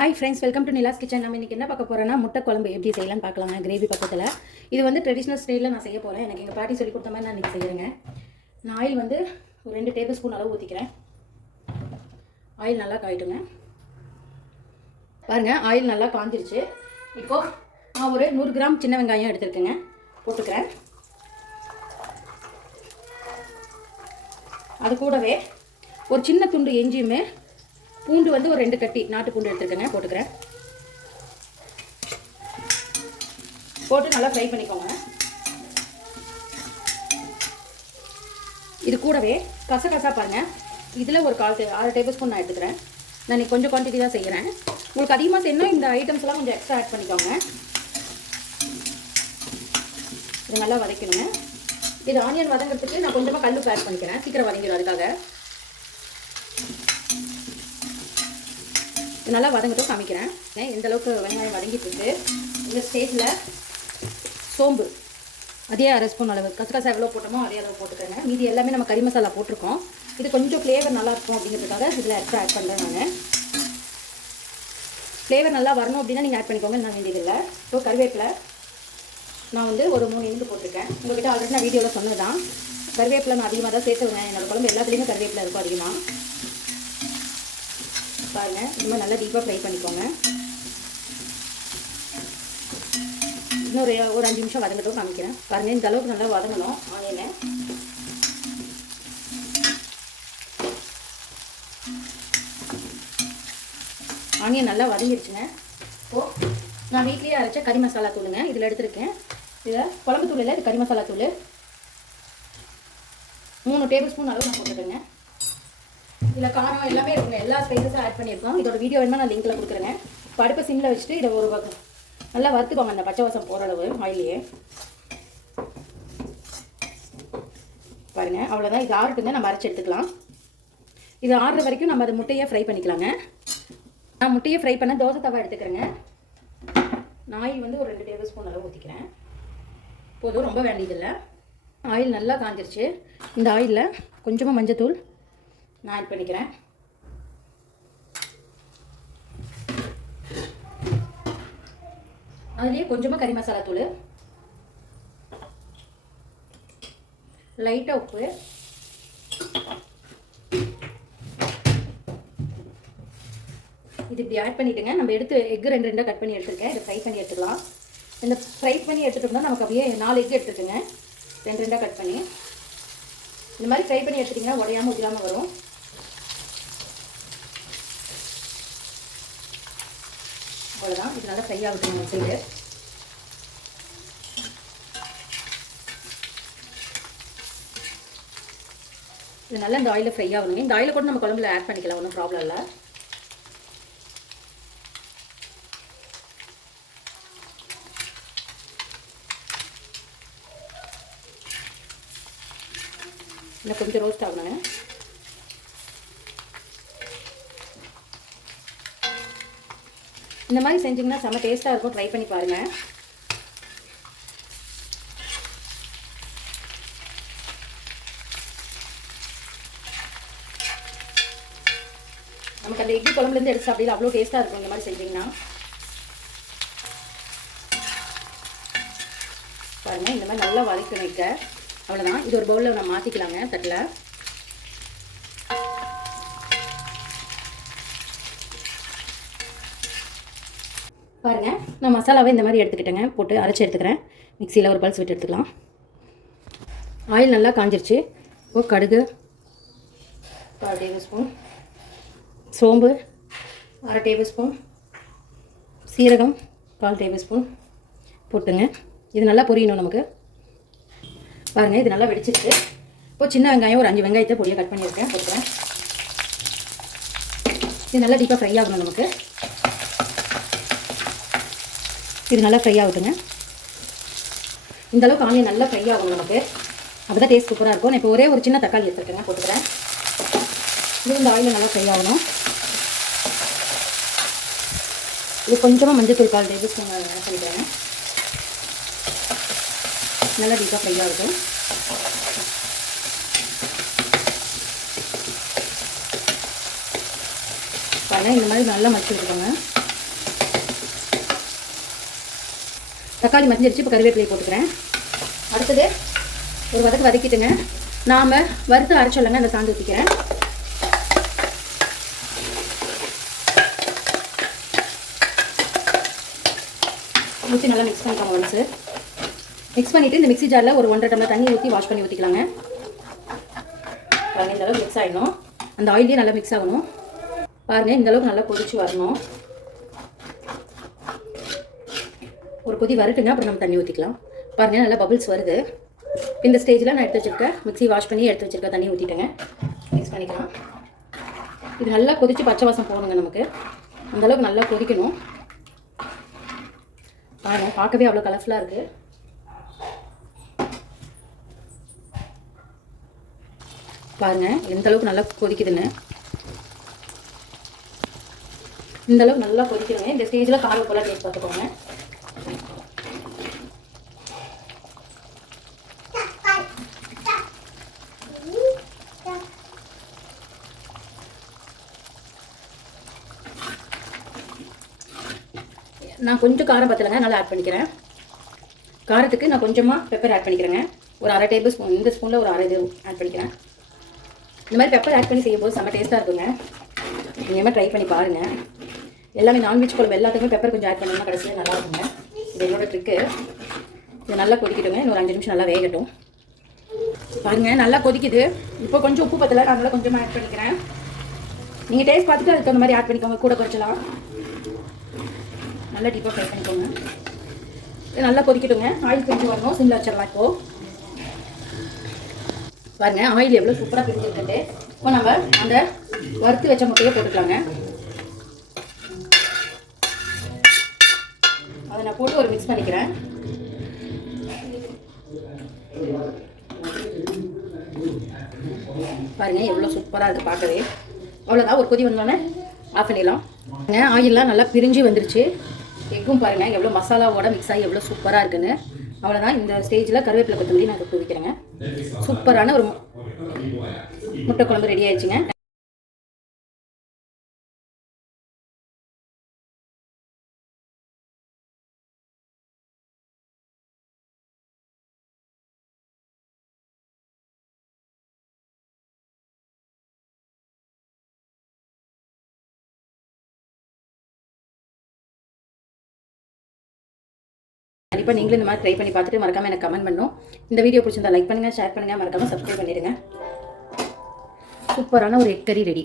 Hi friends, welcome to Nila's kitchen. நம்ம இன்றைக்கி என்ன பார்க்க போகிறோன்னா முட்டை குழம்பு எப்படி செய்யலாம்னு பார்க்கலாங்க. கிரேவி பக்கத்தில் இது வந்து ட்ரெடிஷ்னல் ஸ்டைலில் நான் செய்ய போகிறேன். எனக்கு எங்கள் பாட்டி சொல்லி கொடுத்த மாதிரி நான் இன்றைக்கி செய்கிறேங்க. நான் ஆயில் வந்து ஒரு 2 டேபிள் ஸ்பூன் அளவு ஊற்றிக்கிறேன். ஆயில் நல்லா காயிட்டுங்க. பாருங்கள், ஆயில் நல்லா காஞ்சிருச்சு. இப்போது நான் ஒரு 100 கிராம் சின்ன வெங்காயம் எடுத்துருக்கேங்க, போட்டுக்கிறேன். அது கூடவே ஒரு சின்ன துண்டு எஞ்சியுமே பூண்டு வந்து ஒரு 2 கட்டி நாட்டு பூண்டு எடுத்துருக்கேங்க, போட்டுக்கிறேன். போட்டு நல்லா ஃப்ரை பண்ணிக்கோங்க. இது கூடவே கசகசா பாருங்கள், இதில் ஒரு 6 டேபிள் ஸ்பூன் நான் எடுத்துக்கிறேன். நான் இன்றைக்கி கொஞ்சம் குவான்டிட்டி தான் செய்கிறேன். உங்களுக்கு அதிகமாக செய்யணும் இந்த ஐட்டம்ஸ்லாம் கொஞ்சம் எக்ஸ்ட்ரா ஆட் பண்ணிக்கோங்க. இது நல்லா வதக்கணுங்க. இது ஆனியன் வதங்கிறதுக்கு நான் கொஞ்சமாக கல்லுப்பு ஆட் பண்ணிக்கிறேன், சீக்கிரம் வதங்கிடும். அதுக்காக நல்லா வதங்கட்டும், காமிக்கிறேன். எந்த அளவுக்கு வெங்காயம் வதங்கிட்டு இருக்கு. இந்த ஸ்டேஜில் சோம்பு அதே 1/2 ஸ்பூன் அளவு, கசகசா எவ்வளோ போட்டோமோ அதே அளவு போட்டுக்கிறேங்க. மீதி எல்லாமே நம்ம கறி மசாலா போட்டிருக்கோம். இது கொஞ்சம் ஃப்ளேவர் நல்லாயிருக்கும் அப்படிங்கிறதுக்காக இதில் எக்ஸ்ட்ரா ஆட் பண்ணுறேன். நான் ஃப்ளேவர் நல்லா வரணும் அப்படின்னா நீங்கள் ஆட் பண்ணிக்கோங்க, நான் வேண்டியதில்லை. ஸோ கருவேப்பிலை நான் வந்து ஒரு 3 இன்ச்சு போட்டிருக்கேன். உங்கள்கிட்ட ஆல்ரெடி நான் வீடியோவில் சொன்னது தான். கருவேப்பிலை நான் அதிகமாக தான் சேர்த்துவேன். என்னோட குழம்பு எல்லாத்துலேயுமே கருவேப்பிலை இருக்கும் அதிகமாக. பாருங்கள், இந்த மாதிரி நல்லா டீப்பாக ஃப்ரை பண்ணிக்கோங்க. இன்னும் ஒரு 5 நிமிஷம் வதங்கட்டும், காமிக்கிறேன். பாருங்கள், இந்த அளவுக்கு நல்லா வதங்கணும் ஆனியனை. ஆனியன் நல்லா வதங்கிடுச்சுங்க. இப்போது நான் வீட்லேயே அரைச்ச கறி மசாலா தூளுங்க இதில் எடுத்துருக்கேன். இதில் குழம்பு தூள் இல்லை, இது கறி மசாலா தூள் 3 டேபிள் ஸ்பூன் அளவு நான் போட்டுருக்கேங்க. இதில் காரம் எல்லாமே இருக்குங்க, எல்லா ஸ்பைசஸும் ஆட் பண்ணியிருக்கோம். இதோட வீடியோ வேணுமா நான் லிங்க்கில் கொடுக்குறேங்க. இப்போ அடுப்பை சிம்மில் வச்சுட்டு இதை ஒரு நல்லா வறுத்துக்கோங்க, அந்த பச்சை வாசம் போகிற அளவு ஆயிலையே. பாருங்கள், அவ்வளோதான். இது ஆறட்டுங்க, நம்ம அரைச்சி எடுத்துக்கலாம். இது ஆறுற வரைக்கும் நம்ம அதை முட்டையை ஃப்ரை பண்ணிக்கலாங்க. நான் முட்டையை ஃப்ரை பண்ண தோசை தவா எடுத்துக்கிறேங்க. ஆயில் வந்து ஒரு 2 டேபிள் ஸ்பூன் அளவு ஊற்றிக்கிறேன். போதும், ரொம்ப வேண்டியதில்லை. ஆயில் நல்லா காஞ்சிருச்சு. இந்த ஆயிலில் கொஞ்சமாக மஞ்சத்தூள் நான் ஆட் பண்ணிக்கிறேன். அதுலேயே கொஞ்சமாக கறி மசாலா தூள், லைட்டாக உப்பு, இது இப்படி ஆட் பண்ணிவிட்டுங்க. நம்ம எடுத்து எக்கு 2 கட் பண்ணி எடுத்துருக்கேன். இதை ஃப்ரை பண்ணி எடுத்துக்கலாம். இந்த ஃப்ரை பண்ணி எடுத்துகிட்டோம்னா நமக்கு அப்படியே 4 எக்கு எடுத்துருக்குங்க, 2 கட் பண்ணி. இந்த மாதிரி ஃப்ரை பண்ணி எடுத்துட்டிங்கன்னா உடையாமல் ஊற்றிடாமல் வரும். அவ்வளோதான். இது நல்லா ஃப்ரை ஆகட்டும் சைடு. இது நல்லா இந்த ஆயிலில் ஃப்ரை ஆகணுங்க. இந்த ஆயிலை கூட நம்ம குழம்புல ஆட் பண்ணிக்கலாம், ஒன்றும் ப்ராப்ளம் இல்லை. இன்னும் கொஞ்சம் ரோஸ்ட் ஆகணுங்க. இந்த மாதிரி செஞ்சிங்கன்னா செம்ம டேஸ்ட்டாக இருக்கும், ட்ரை பண்ணி பாருங்கள். நமக்கு அந்த எக்கு குழம்புலேருந்து எடுத்து சாப்பிடல அவ்வளோ டேஸ்ட்டாக இருக்கும் இந்த மாதிரி செஞ்சிங்கன்னா. பாருங்கள், இந்த மாதிரி நல்லா வதக்கி வைக்க. அவ்வளோதான். இது ஒரு பவுலில் நம்ம மாற்றிக்கலாங்க, தட்டில். பாருங்கள், நான் மசாலாவை இந்த மாதிரி எடுத்துக்கிட்டேங்க, போட்டு அரைச்சி எடுத்துக்கிறேன். மிக்சியில் ஒரு பல்ஸ் விட்டு எடுத்துக்கலாம். ஆயில் நல்லா காஞ்சிருச்சு. இப்போ கடுகு 1/4 டேபிள் ஸ்பூன், சோம்பு 1/2 டேபிள் ஸ்பூன், சீரகம் 1/4 டேபிள் ஸ்பூன் போட்டுங்க. இது நல்லா பொரியணும் நமக்கு. பாருங்கள், இது நல்லா வெடிச்சிருக்கு. இப்போ சின்ன வெங்காயம் ஒரு 5 வெங்காயத்தை பொடியாக கட் பண்ணியிருக்கேன், போட்டுக்கிறேன். இது நல்லா டீப்பாக ஃப்ரை ஆகணும் நமக்கு. இது நல்லா ஃப்ரை ஆகட்டுங்க. இந்த அளவுக்கு ஆனியன் நல்லா ஃப்ரை ஆகணும் நமக்கு, அப்போ தான் டேஸ்ட் சூப்பராக இருக்கும். நான் இப்போ ஒரே ஒரு சின்ன தக்காளி எடுத்துருக்கேங்க, போட்டுக்கிறேன். இது இந்த ஆயிலில் நல்லா ஃப்ரை ஆகணும். இது கொஞ்சமாக மஞ்சள் 1/4 டேபிள் ஸ்பூன் ஆட் பண்ணிக்கிறேங்க. நல்லா டீப்பாக ஃப்ரை ஆகட்டும். பாருங்கள், இந்த மாதிரி நல்லா மடிச்சு விட்டுக்கோங்க. தக்காளி மசிஞ்சிருச்சு. இப்போ கருவேப்பிலையை போட்டுக்கிறேன். அடுத்தது ஒரு வதக்கிட்டுங்க நாம் வறுத்து அரைச்சோல்லங்க அந்த சாந்து ஊற்றிக்கிறேன். ஊற்றி நல்லா மிக்ஸ் பண்ணிக்கோங்க ஒன்ஸு. மிக்ஸ் பண்ணிவிட்டு இந்த மிக்ஸி ஜாரில் ஒரு 1.5 டம்ளர் தண்ணி ஊற்றி வாஷ் பண்ணி ஊற்றிக்கலாங்க. பாருங்கள், இந்த அளவுக்கு மிக்ஸ் ஆகிடணும். அந்த ஆயிலே நல்லா மிக்ஸ் ஆகணும். பாருங்கள், இந்த அளவுக்கு நல்லா கொதிச்சு வரணும். ஒரு கொதி வரட்டுங்க, அப்புறம் நம்ம தண்ணி ஊற்றிக்கலாம். பாருங்கள், நல்லா பபிள்ஸ் வருது. இந்த ஸ்டேஜில் நான் எடுத்து வச்சுருக்கேன் மிக்ஸி வாஷ் பண்ணி எடுத்து வச்சுருக்க தண்ணி ஊற்றிட்டேங்க. மிக்ஸ் பண்ணிக்கலாம். இது நல்லா கொதித்து பச்சை வாசம் போகணுங்க. நமக்கு அந்தளவுக்கு நல்லா கொதிக்கணும். பாருங்கள், பார்க்கவே அவ்வளோ கலர்ஃபுல்லாக இருக்குது. பாருங்கள் எந்த அளவுக்கு நல்லா கொதிக்குதுன்னு. இந்த அளவுக்கு நல்லா கொதிக்குதுங்க. இந்த ஸ்டேஜில் காரம் போல டேஸ்ட் பார்த்துக்கோங்க. நான் கொஞ்சம் காரம் பத்தலைங்க, நல்லா ஆட் பண்ணிக்கிறேன். காரத்துக்கு நான் கொஞ்சமாக பெப்பர் ஆட் பண்ணிக்கிறேங்க. ஒரு 1/2 டேபிள் ஸ்பூன், இந்த ஸ்பூனில் ஒரு 1/2 இது ஆட் பண்ணிக்கிறேன். இந்த மாதிரி பெப்பர் ஆட் பண்ணி செய்யும்போது செம்ம டேஸ்ட்டாக இருக்குங்க. நீங்கள் ட்ரை பண்ணி பாருங்கள். எல்லாமே நான்வெஜ் குழம்பு எல்லாத்துக்குமே பெப்பர் கொஞ்சம் ஆட் பண்ணிங்கன்னா கடைசியாக நல்லா இருக்குங்க. இது என்னோட ட்ரிக்கு. இது நல்லா கொதிக்கட்டுங்க. இன்னொரு 5 நிமிஷம் நல்லா வேகட்டும். பாருங்கள், நல்லா கொதிக்குது. இப்போ கொஞ்சம் உப்பு பத்தலை, அதனால கொஞ்சமாக ஆட் பண்ணிக்கிறேன். நீங்கள் டேஸ்ட் பார்த்துட்டு அதுக்கு அந்த மாதிரி ஆட் பண்ணிக்கோங்க. கூட குறைச்சலாம். நல்லா டீப்பாக ஃப்ரை பண்ணிக்கோங்க. இது நல்லா கொதிக்கட்டுங்க. ஆயில் பிரிஞ்சு வரணும். சிம்மில் வச்சிடலாம். இப்போது பாருங்கள், ஆயில் எவ்வளோ சூப்பராக பிரிஞ்சுருக்குது. இப்போ நம்ம அந்த வறுத்து வச்ச முட்டையை போட்டுக்கலாங்க. அதை நான் போட்டு ஒரு மிக்ஸ் பண்ணிக்கிறேன். பாருங்கள், எவ்வளோ சூப்பராக இருக்குது பார்க்கவே. அவ்வளோதான், ஒரு கொதி வந்தோடனே ஆஃப் பண்ணிடலாம். ஆயிலெலாம் நல்லா பிரிஞ்சு வந்துருச்சு. எக்கும் பாருங்கள் எவ்வளோ மசாலாவோட மிக்ஸ் ஆகி எவ்வளோ சூப்பராக இருக்குன்னு. அவ்வளோதான், இந்த ஸ்டேஜில் கருவேப்பிலை கொத்தமல்லி நான் தூவிக்கிறேங்க. சூப்பரான ஒரு முட்டை குழம்பு ரெடி ஆயிடுச்சுங்க. கண்டிப்பாக நீங்களும் இந்த மாதிரி ட்ரை பண்ணி பார்த்துட்டு மறக்காமல் எனக்கு கமெண்ட் பண்ணணும். இந்த வீடியோ பிடிச்சிருந்தா லைக் பண்ணுங்கள், ஷேர் பண்ணுங்கள், மறக்காமல் சப்ஸ்கிரைப் பண்ணிடுங்க. சூப்பரான ஒரு எக் கறி ரெடி.